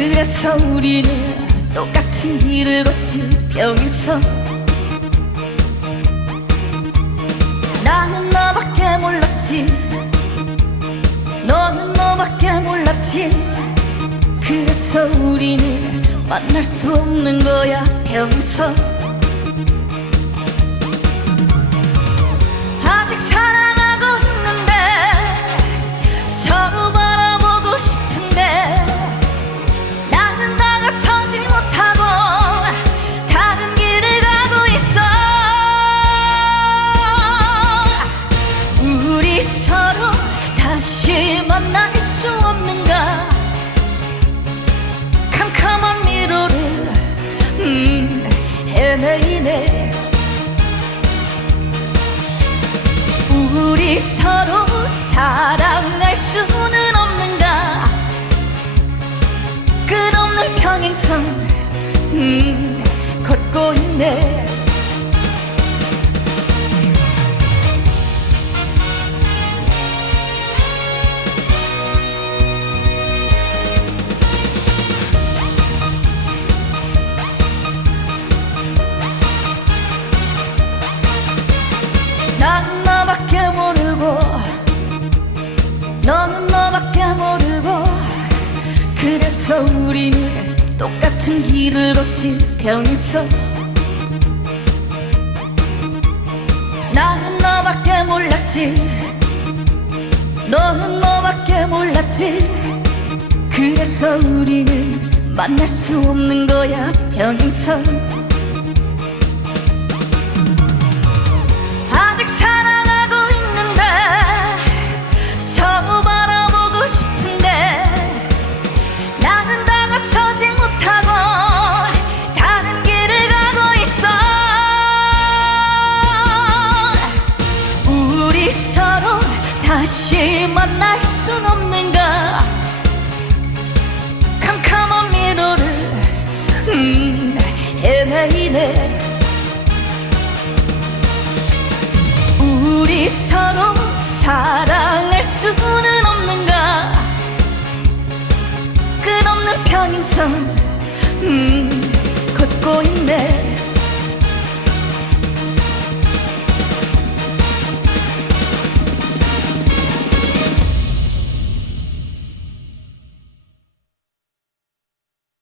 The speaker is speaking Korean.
그래서 우리는 똑같은 길을 걷지 평생. 나는 너밖에 몰랐지, 너는 너밖에 몰랐지. 그래서 우리는 만날 수 없는 거야 평생. 아직 사랑하고 있는데, 서로 바라보고 싶은데, 나는 다가서지 못하고 다른 길을 가고 있어. 우리 서로 다시 만날 수 없는가? 캄캄한 미로를 헤매이네. 우리 서로 사랑할 수는 없는가? 끝없는 평행선 걷고 있네. 나는 너밖에 모르고, 너는 너밖에 모르고. 그래서 우리는 똑같은 길을 걷지 평생. 나는 너밖에 몰랐지, 너는 너밖에 몰랐지. 그래서 우리는 만날 수 없는 거야 평생. 아직 사랑하고 있는데, 서로 바라보고 싶은데, 나는 다가서지 못하고 다른 길을 가고 있어. 우리 서로 다시 만날 순 없는가? 캄캄한 미로를 헤매이네. 우리 서로 사랑할 수는 없는가? 끝없는 평행선 걷고 있네.